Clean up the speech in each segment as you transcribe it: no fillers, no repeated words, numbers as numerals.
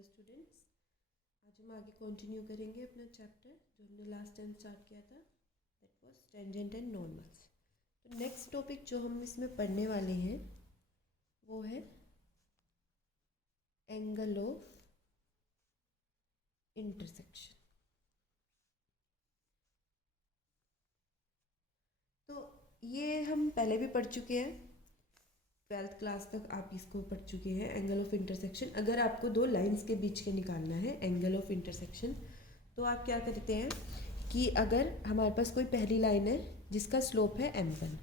Hello students, आज हम आगे कंटिन्यू करेंगे अपना चैप्टर जो हमने लास्ट टाइम स्टार्ट किया था, that was tangent and normals. तो नेक्स्ट टॉपिक जो हम इसमें पढ़ने वाले हैं वो है एंगल ऑफ इंटरसेक्शन। तो ये हम पहले भी पढ़ चुके हैं, 12th क्लास तक आप इसको पढ़ चुके हैं। एंगल ऑफ इंटरसेक्शन, अगर आपको दो लाइंस के बीच के निकालना है एंगल ऑफ इंटरसेक्शन, तो आप क्या करते हैं कि अगर हमारे पास कोई पहली लाइन है जिसका स्लोप है m1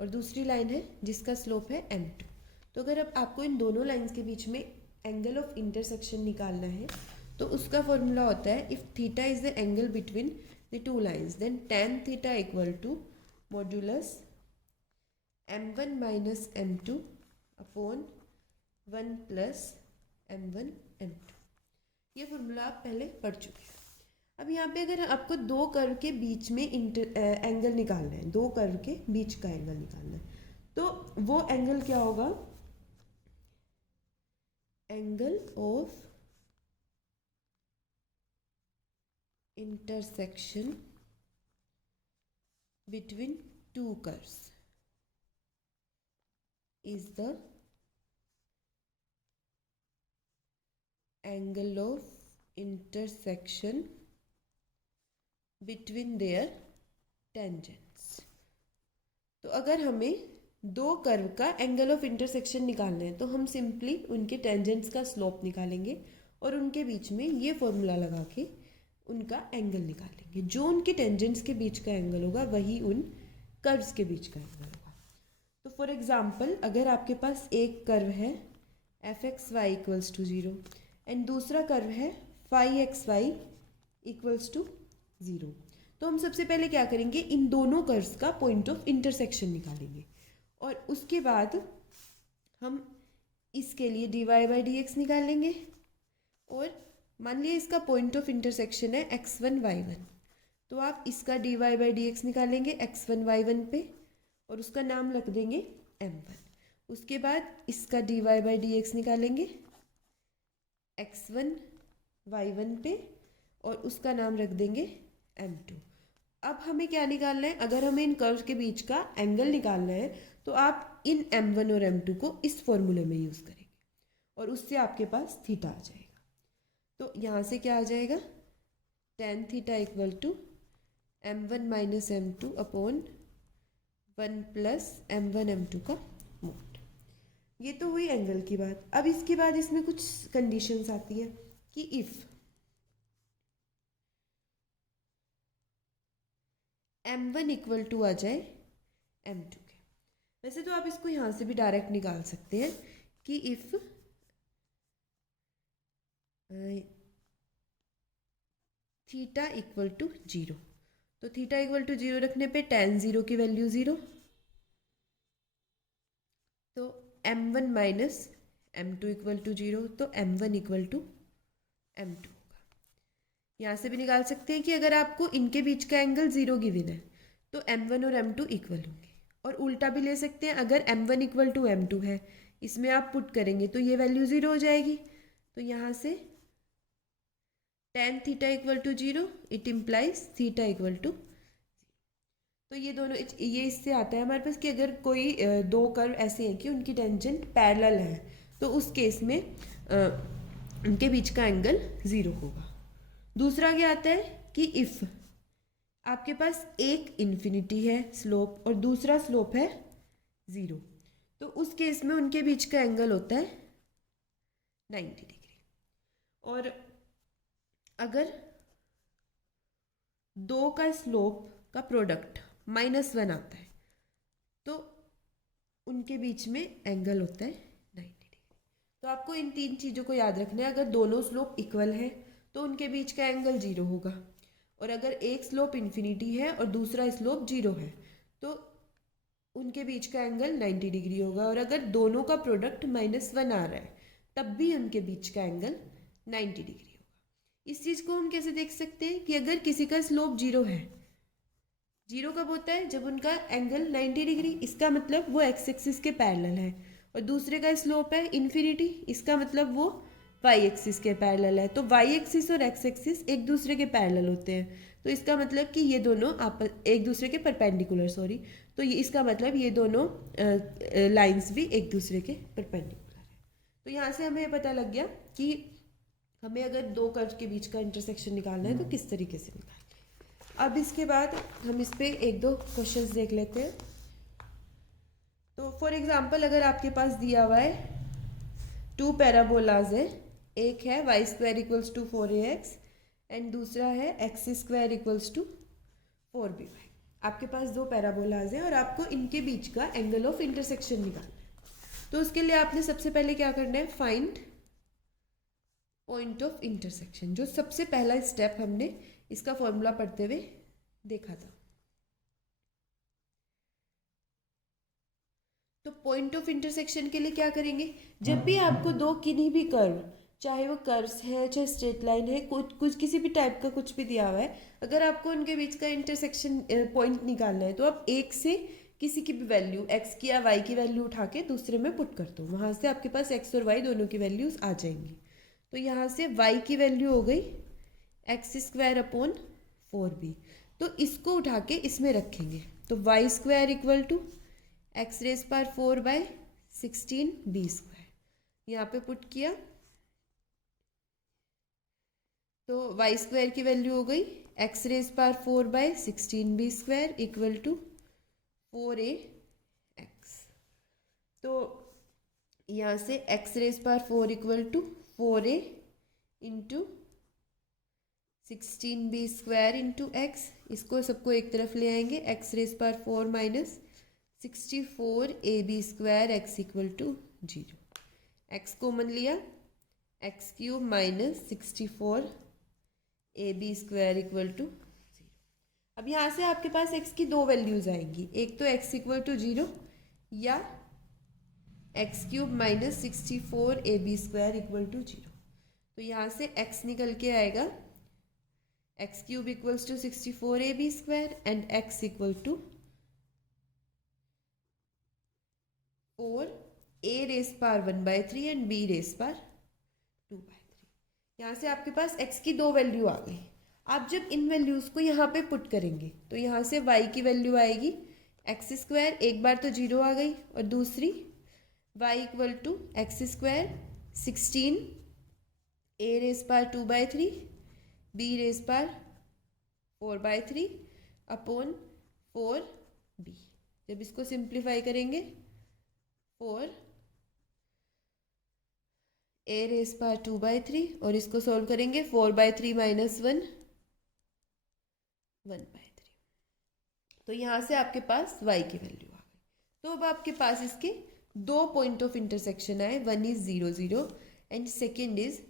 और दूसरी लाइन है जिसका स्लोप है m2, तो अगर अब आपको इन दोनों लाइंस के बीच में एंगल ऑफ इंटरसेक्शन निकालना है तो उसका फॉर्मूला होता है, if theta is the angle between the two lines then tan theta equal to modulus m1 minus m2 upon 1 plus m1 m2। ये फॉर्मूला आप पहले पढ़ चुके हैं। अब यहाँ पे अगर आपको दो कर्व के बीच में एंगल निकालना है, दो कर्व के बीच का एंगल निकालना है, तो वो एंगल क्या होगा? Angle of intersection between two curves is the angle of intersection between their tangents। तो अगर हमें दो कर्व का एंगल ऑफ इंटरसेक्शन निकालना है तो हम सिंपली उनके टेंजेंट्स का स्लोप निकालेंगे और उनके बीच में ये फॉर्मूला लगा के उनका एंगल निकालेंगे। जो उनके टेंजेंट्स के बीच का एंगल होगा वही उन कर्व्स के बीच का एंगल होगा। तो फॉर एग्जाम्पल, अगर आपके पास एक कर्व है F X Y equals to 0 and दूसरा कर्व है phi X Y equals to 0, तो हम सबसे पहले क्या करेंगे, इन दोनों कर्व्स का पॉइंट ऑफ इंटरसेक्शन निकालेंगे और उसके बाद हम इसके लिए D Y by D X निकालेंगे। और मान लिया इसका पॉइंट ऑफ इंटरसेक्शन है x1 y1, तो आप इसका D Y by D X निकालेंगे x1 y1 पे और उसका नाम रख देंगे m1। उसके बाद इसका D Y by D X निकालेंगे x1 y1 पे और उसका नाम रख देंगे m2। अब हमें क्या निकालना है? अगर हमें इन कर्व के बीच का एंगल निकालना है तो आप इन m1 और m2 को इस फॉर्मूले में यूज़ करेंगे और उससे आपके पास थीटा आ जाएगा। तो यहाँ से क्या आ जाएगा? tan theta equal to m1 minus m2 upon 1 plus m1 m2 का मोड। ये तो हुई एंगल की बात। अब इसके बाद इसमें कुछ कंडीशंस आती है कि इफ़ m1 इक्वल टू आ जाए m2 के। वैसे तो आप इसको यहाँ से भी डायरेक्ट निकाल सकते हैं कि इफ़ थीटा इक्वल टू 0, तो थीटा इक्वल टू 0 रखने पे tan 0 की वैल्यू 0, तो m1 minus m2 equal to 0, तो m1 इक्वल टू m2 होगा। यहाँ से भी निकाल सकते हैं कि अगर आपको इनके बीच का एंगल 0 गिवन है तो m1 और m2 इक्वल होंगे। और उल्टा भी ले सकते हैं, अगर m1 इक्वल टू m2 है, इसमें आप पुट करेंगे तो ये वैल्यू 0 हो जाएगी। तो यहाँ से tan theta equal to 0 it implies theta equal to. तो ये दोनों, ये इससे आता है हमारे पास कि अगर कोई दो कर्व ऐसे हैं कि उनकी टेंजेंट पैरेलल है तो उस केस में उनके बीच का एंगल 0 होगा। दूसरा क्या आता है कि इफ़ आपके पास एक इन्फिनिटी है स्लोप और दूसरा स्लोप है 0, तो उस केस में उनके बीच का एंगल होता है 90 डिग्री। और अगर दो का स्लोप का प्रोडक्ट -1 आता है तो उनके बीच में एंगल होता है 90 डिग्री। तो आपको इन तीन चीज़ों को याद रखना है। अगर दोनों स्लोप इक्वल है तो उनके बीच का एंगल 0 होगा, और अगर एक स्लोप इन्फिनिटी है और दूसरा स्लोप 0 है तो उनके बीच का एंगल 90 डिग्री होगा। और अगर दोनों का प्रोडक्ट -1 आ रहा है तब भी उनके बीच का एंगल 90 डिग्री होगा। इस चीज़ को हम कैसे देख सकते हैं कि अगर किसी का स्लोप 0 है, 0 कब होता है? जब उनका एंगल 90 डिग्री, इसका मतलब वो एक्स एक्सिस के पैरेलल है। और दूसरे का स्लोप है इन्फिनिटी, इसका मतलब वो वाई एक्सिस के पैरेलल है, तो वाई एक्सिस और एक्स एक्सिस एक दूसरे के पैरेलल होते हैं, तो इसका मतलब कि ये दोनों एक दूसरे के परपेंडिकुलर, सॉरी, तो ये इसका मतलब ये दोनों लाइंस भी एक दूसरे के परपेंडिकुलर है। तो यहाँ से हमें पता लग गया कि हमें अगर दो कर्व के बीच का इंटरसेक्शन निकालना है तो किस तरीके से निकालना है। अब इसके बाद हम इस पे एक दो क्वेश्चंस देख लेते हैं। तो फॉर एग्जांपल अगर आपके पास दिया हुआ है टू पैराबोलाज है, एक है Y square equals to 4ax and दूसरा है x square equals to 4by। आपके पास दो पैराबोलाज हैं और आपको इनके बीच का एंगल ऑफ इंटरसेक्शन निकालना है। तो उसके लिए आपने सबसे पहले क्या करना है, फाइंड पॉइंट ऑफ इंटरसेक्शन, जो सबसे पहला स्टेप हमने इसका फॉर्मूला पढ़ते हुए देखा था। तो पॉइंट ऑफ इंटरसेक्शन के लिए क्या करेंगे, जब भी आपको दो किन्हीं भी कर्व, चाहे वो कर्व्स है चाहे स्ट्रेट लाइन है, कुछ किसी भी टाइप का कुछ भी दिया हुआ है, अगर आपको उनके बीच का इंटरसेक्शन पॉइंट निकालना है तो आप एक से किसी की भी वैल्यू एक्स की या वाई की वैल्यू उठा के दूसरे में पुट कर दो, वहाँ से आपके पास एक्स और वाई दोनों की वैल्यूज आ जाएंगी। तो यहाँ से वाई की वैल्यू हो गई एक्स स्क्वायर अपॉन 4b, तो इसको उठा के इसमें रखेंगे, तो Y square equal to X raise power 4/16 b², यहाँ पे पुट किया तो वाई स्क्वायर की वैल्यू हो गई x raise power 4/16 b² equal to 4ax। तो यहाँ से x raise power 4 equal to 4a into 16 b² into x, इसको सबको एक तरफ ले आएंगे, x raise power 4 minus 64ab² x equal to 0, x common लिया, x cube minus 64ab² equal to 0। अब यहाँ से आपके पास एक्स की दो वैल्यूज आएंगी, एक तो एक्स इक्वल टू 0 या X cube minus 64ab² equal to 0। तो यहाँ से एक्स निकल के आएगा X cube equals to 64ab² and X equal to 4a raise power 1/3 and b raise power 2/3। यहाँ से आपके पास x की दो वैल्यू आ गई। आप जब इन वैल्यूज़ को यहाँ पे पुट करेंगे तो यहाँ से y की वैल्यू आएगी x², एक बार तो 0 आ गई, और दूसरी y equal to x² 16 a raise power 2/3 b raise power 4/3 upon 4b। जब इसको सिंप्लीफाई करेंगे 4 a रेस पावर 2/3 और इसको सॉल्व करेंगे 4/3 माइनस 1 1/3। तो यहाँ से आपके पास y की वैल्यू आ गई। तो अब आपके पास इसके दो पॉइंट ऑफ इंटरसेक्शन आए, one is 0 0 and second is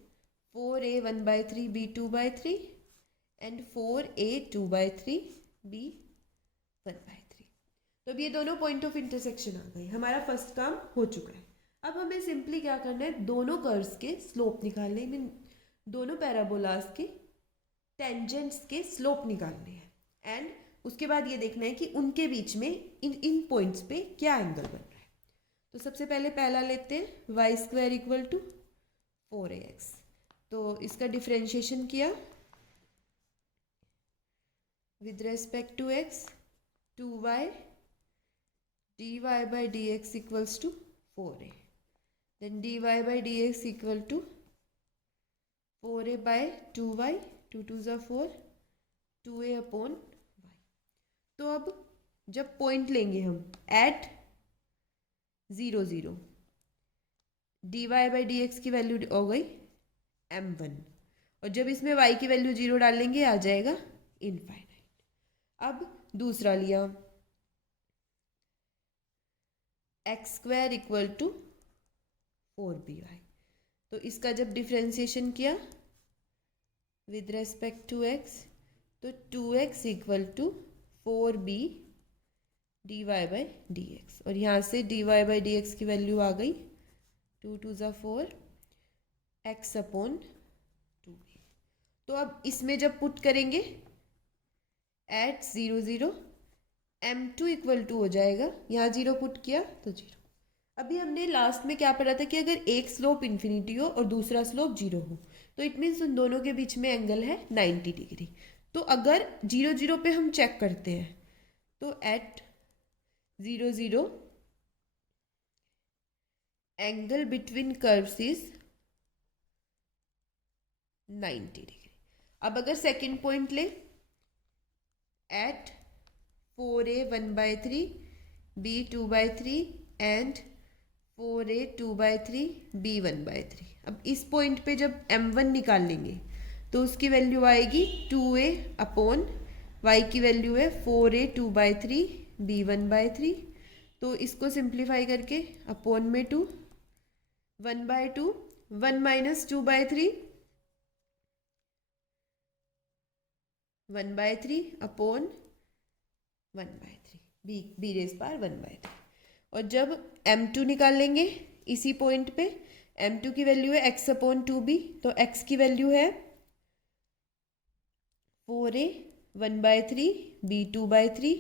4a 1/3 b 2/3 and 4a 2/3 b 1/3। तो अब ये दोनों पॉइंट ऑफ इंटरसेक्शन आ गए, हमारा फर्स्ट काम हो चुका है। अब हमें सिंपली क्या करना है, दोनों कर्व्स के स्लोप निकालने, आई मीन दोनों पैराबोलास के टेंजेंट्स के स्लोप निकालने हैं, एंड उसके बाद ये देखना है कि उनके बीच में इन पॉइंट्स पे क्या एंगल बन रहा है। तो सबसे पहले पहला लेते हैं Y square equal to 4ax। तो इसका डिफ्रेंशिएशन किया with respect to x, 2y dy/dx equals to 4a, then dy/dx equal to 4a/2y, 2 2s are 4, 2a upon y। तो अब जब पॉइंट लेंगे हम एट 0 0, dy/dx की वैल्यू हो गई m1, और जब इसमें y की वैल्यू 0 डालेंगे आ जाएगा इनफाइनाइट। अब दूसरा लिया x² इक्वल टू 4by, तो इसका जब डिफ्रेंशिएशन किया विद रेस्पेक्ट टू x, तो 2x equal to 4b dy/dx, और यहाँ से dy/dx की वैल्यू आ गई 2 2s are 4 x upon 2a। तो अब इसमें जब पुट करेंगे एट 0 0, m2 इक्वल टू हो जाएगा, यहाँ 0 पुट किया तो 0, अभी हमने लास्ट में क्या पढ़ा था कि अगर एक स्लोप इन्फिनिटी हो और दूसरा स्लोप जीरो हो तो इट मीन्स उन दोनों के बीच में एंगल है 90 डिग्री। तो अगर जीरो जीरो पे हम चेक करते हैं तो at 0 0 angle between curves is 90 degree. अब अगर सेकंड पॉइंट ले at 4a 1/3 b 2/3 and 4a 2/3 b 1/3। अब इस पॉइंट पे जब m1 निकाल लेंगे तो उसकी वैल्यू आएगी 2a अपॉन y की वैल्यू है 4a 2/3 b 1/3। तो इसको सिंप्लीफाई करके अपॉन में 2 1/2 1 minus 2/3 1/3 upon 1/3 B raise power 1/3। और जब m2 निकाल लेंगे इसी पॉइंट पे m2 की वैल्यू है x अपॉन 2b। तो x की वैल्यू है 4a 1/3 b 2/3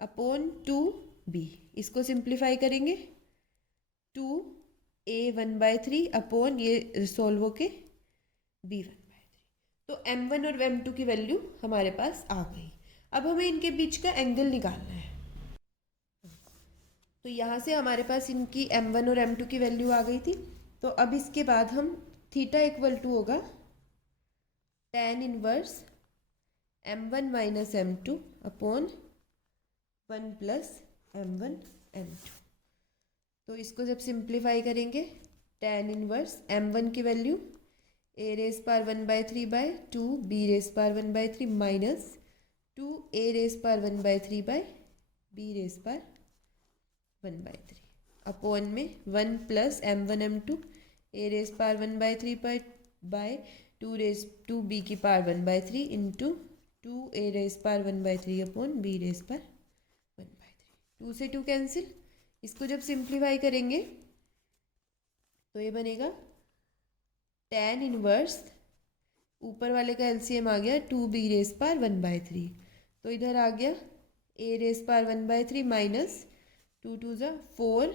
अपॉन 2b। इसको सिंप्लीफाई करेंगे 2a 1/3 अपॉन ये सॉल्व होके b 1/3। तो m1 और m2 की वैल्यू हमारे पास आ गई। अब हमें इनके बीच का एंगल निकालना है। तो यहाँ से हमारे पास इनकी m1 और m2 की वैल्यू आ गई थी। तो अब इसके बाद हम थीटा इक्वल टू होगा tan inverse m1 minus m2 upon 1 plus m1 m2। तो इसको जब सिंप्लीफाई करेंगे tan इनवर्स m1 की value a raise power 1/3 by 2 b raise power 1/3 minus 2 a raise power 1/3 by b raise power 1/3 upon में 1 plus m1 m2 a raise power 1/3 by 2 b की power 1/3 into 2 a raise power 1/3 upon b raise power 1/3। 2 से 2 cancel. इसको जब simplify करेंगे तो ये बनेगा tan inverse ऊपर वाले का एलसीएम आ गया 2b रेस पार 1/3। तो इधर आ गया a रेस पार 1/3 माइनस 2 2 ज़ा 4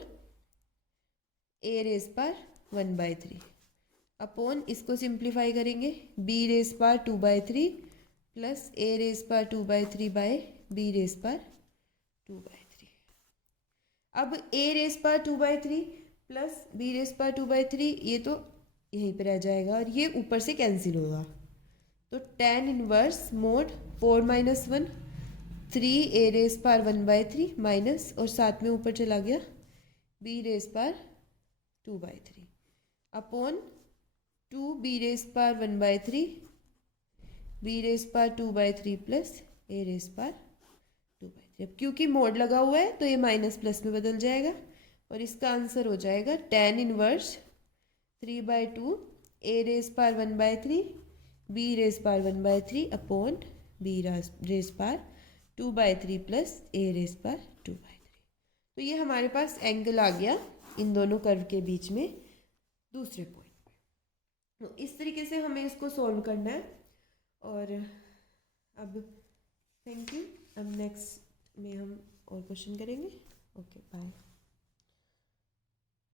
a रेस पार 1/3 अपॉन इसको सिंप्लीफाई करेंगे b raise power 2/3 plus a raise power 2/3 by b raise power 2/3। अब a raise power 2/3 plus b raise power 2/3 ये तो यहीं पे रह जाएगा और ये ऊपर से कैंसिल होगा। तो tan inverse mode 4 minus 1 3 a raise power 1/3 minus और साथ में ऊपर चला गया b raise power 2/3 upon 2 b raise power 1/3 b raise power 2/3 plus a raise power 2/3। अब क्योंकि मोड लगा हुआ है तो ये माइनस प्लस में बदल जाएगा और इसका आंसर हो जाएगा tan inverse 3/2 a raise power 1/3 b raise power 1/3 upon b raise power 2/3 plus a raise power 2/3। तो ये हमारे पास एंगल आ गया इन दोनों कर्व के बीच में दूसरे पॉइंट पे। तो इस तरीके से हमें इसको सॉल्व करना है। और अब थैंक यू। अब नेक्स्ट में हम और क्वेश्चन करेंगे। Okay bye.